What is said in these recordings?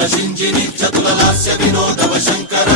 చతుల సింజిని చతుల లాస్య వినోదవ శంకర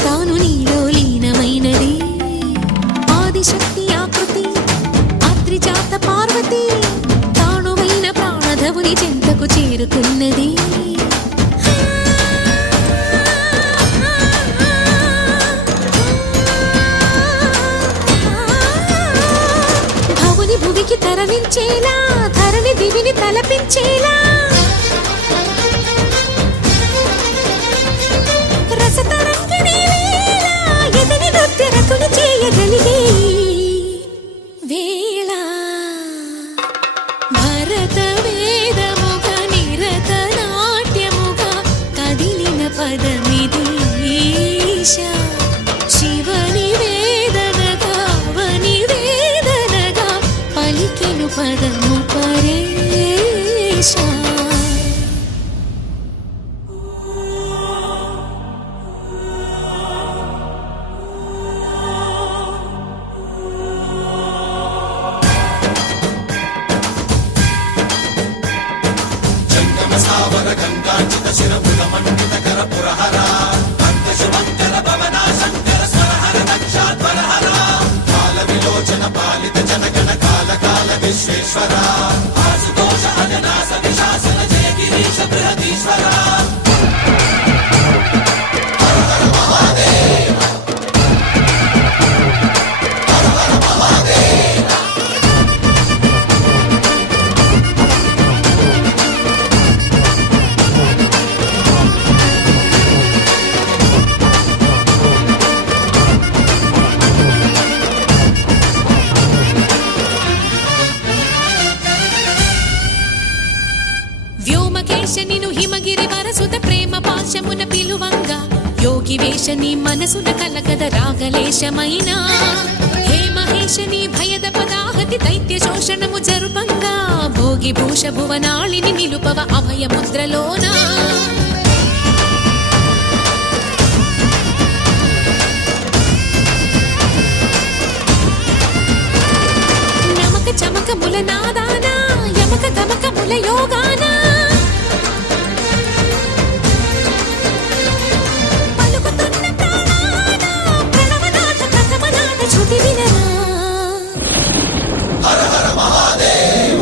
తాను నీలో లీనమైనది ఆదిశక్తి ఆకృతి అద్రిజాత పార్వతి తానువైన ప్రాణధవుని చెంతకు చేరుకున్నది భవుని భువికి తరలించేలా ధరణి దివిని తలపించేలా చేయగలిగే వేళ భరత వేదముగ నిరత నాట్యముగా కదిలిన పదమిది ఈశా శివని వేదనగా వని వేదనగా పలికెను పదము పరేశా గంగాచిత శిరముల మండిత కర పురహర అంతశుభంకర భవనా శంకర స్వరహర నక్షాధ్వరహర కాల విలోచన పాలిత జనగణ కాల కాల విశ్వేశ్వర ఆశుతోష అజనాశ విశాసన జయ గిరీశ బృహదీశ్వర హర హర మహాదేవ హర హర మహాదేవ నిను హిమగిరి వరసుత ప్రేమ పాశమున పిలువంగా యోగి వేషని మనసున కలకద రాగలేశమైనా హే మహేశని భయద పదాహతి దైత్య శోషణము జరుపంగా భోగి భూష భువనాళిని నిలుపవ అభయ ముద్రలోనా నమక చమక ముల నాదానా యమక గమక ముల యోగానా హర హర మహాదేవ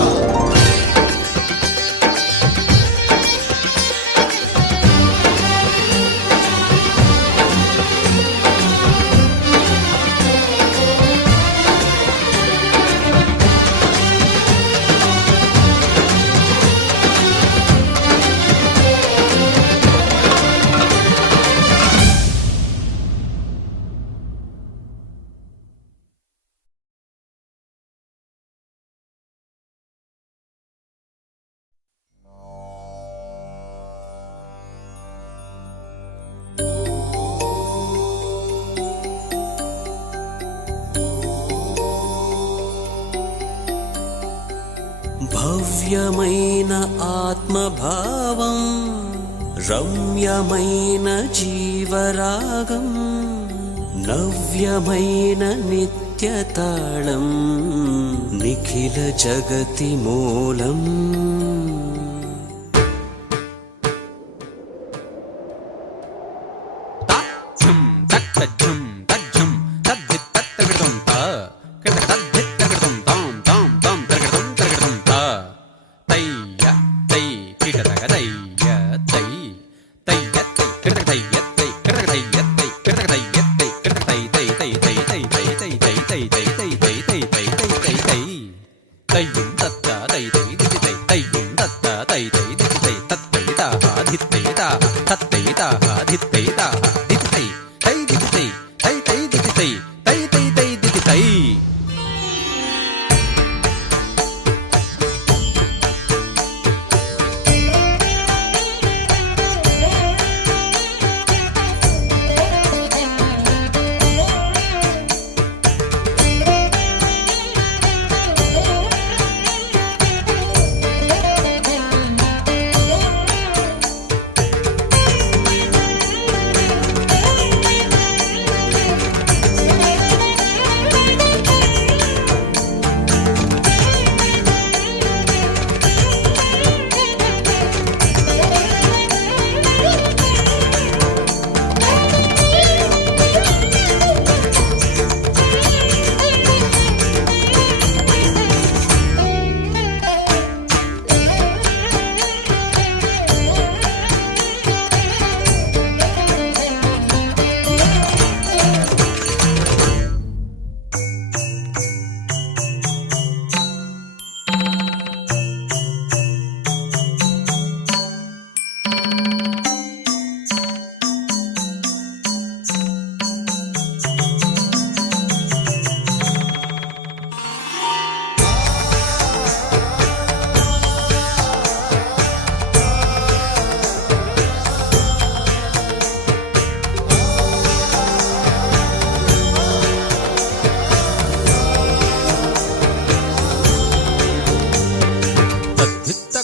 భవ్యమైన ఆత్మభావం రమ్యమైన జీవరాగం నవ్యమైన నిత్యతాళం నిఖిల జగతి మూలం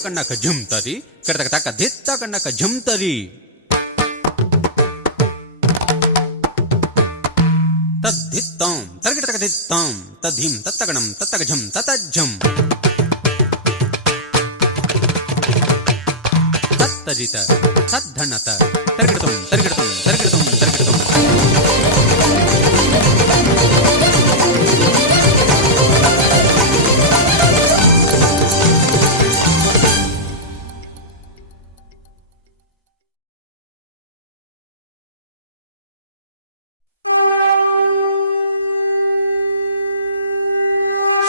కన్నక జుంతరి కడతక తక దిత్త కన్నక జుంతరి తద్దిత్తాం తరగటక దిత్తాం తద్ధిం తత్తగణం తత్తగజం తతజ్జం తత్తరిత తద్ధనత తరగటం తరగటం తరగటం తరగటం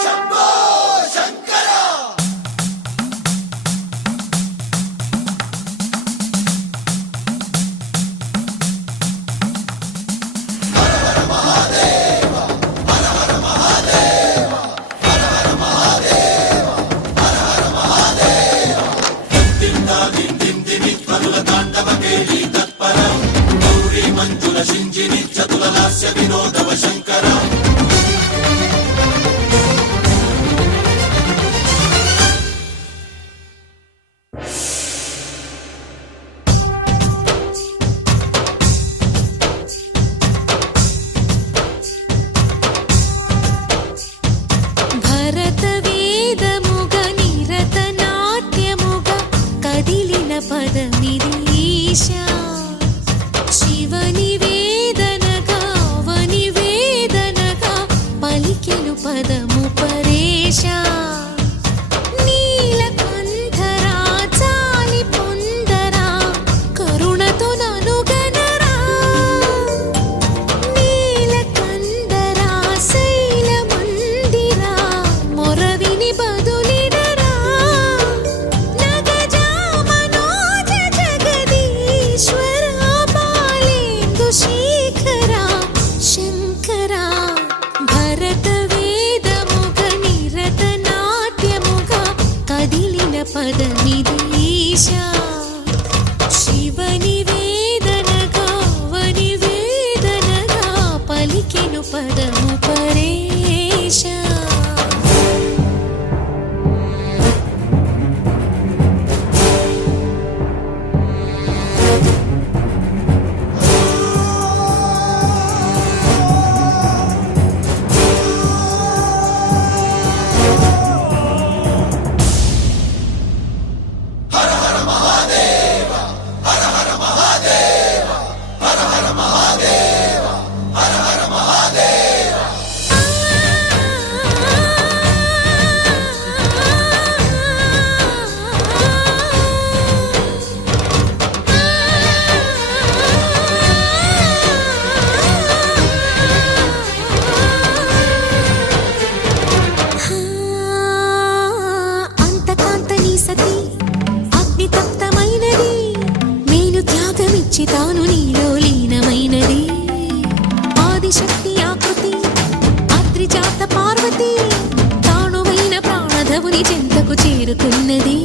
శంభో శంకర హర హర మహాదేవ హర హర మహాదేవ హర హర మహాదేవ హర హర మహాదేవ దిందా దిందిని పరుల తాండవ కేళి తత్పరం గౌరీ మంజుల శింజిని చతుల లాస్య వినోదవ శంకర భరతవేదముగ నిరత నాట్యముగ కదిలిన పదమిది ఈశా శివని వేదనగా అవని వేదనగా పలికెను పదము పరేశా నీలకంఠరా చాలి పొందరా కరుణతో ననుగనరా నీలకందరా శైలమందిరా మొరవిని బదులిడరా నగజా మనోజ జగదీశ్వరా బాలేందు శేఖరా శంకరా భరత వేదము పార్వతి తానువైన ప్రాణధవుని చెంతకు చేరుకున్నది.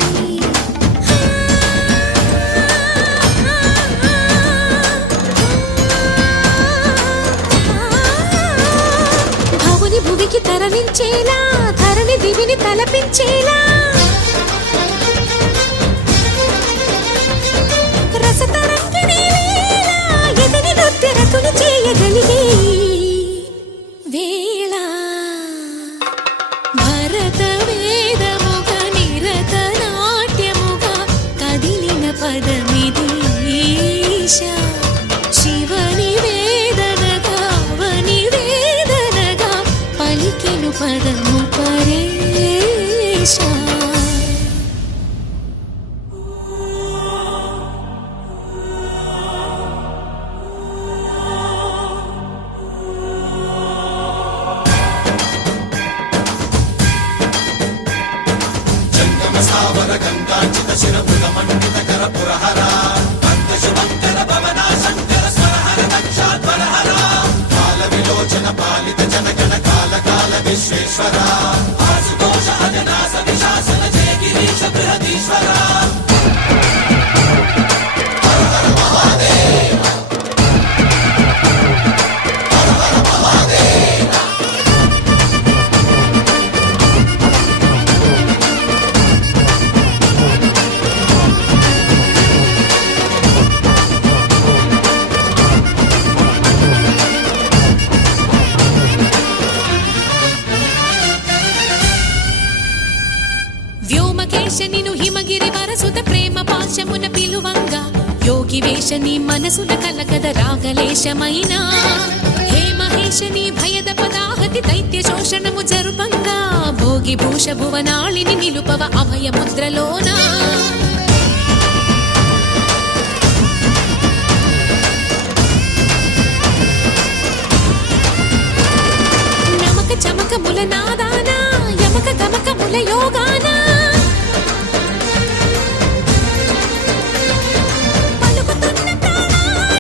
భవుని భువికి తరలించేలా ధరణి దివిని తలపించేలా రసతరంగిణి వేళ ఎదిని నృత్యరతుని చేయగలిగే వేళ భరత వేదముగ నిరత నాట్యముగా కదిలిన పదమిది ఈశ శివని వేదనగా అవని వేదనగా పలికెను పదము పరేశ. జంగమ స్థావర గంగాంచిత శిరమృత మండిత కర పురహర అంత శుభంకర భవన శంకర స్వరహర దక్షాధ్వరహర కాల విలోచన పాలిత జనగణ కాల కాల విశ్వేశ్వర ఆశుతోష అజనాస విశాసన జయ గిరీశ బృహదీశ్వర. వ్యోమకేశనిను హిమగిరి వరసుత ప్రేమ పాశమున పిలువంగా యోగి వేషని మనసున కలగద రాగలేశమైన హే మహేశని భయద పదాహతి దైత్య శోషణము జరుపంగా భోగి భూష భువనాళిని నిలుపవ అభయ ముద్రలోన నమక చమక ముల నాదాన యమక గమక ముల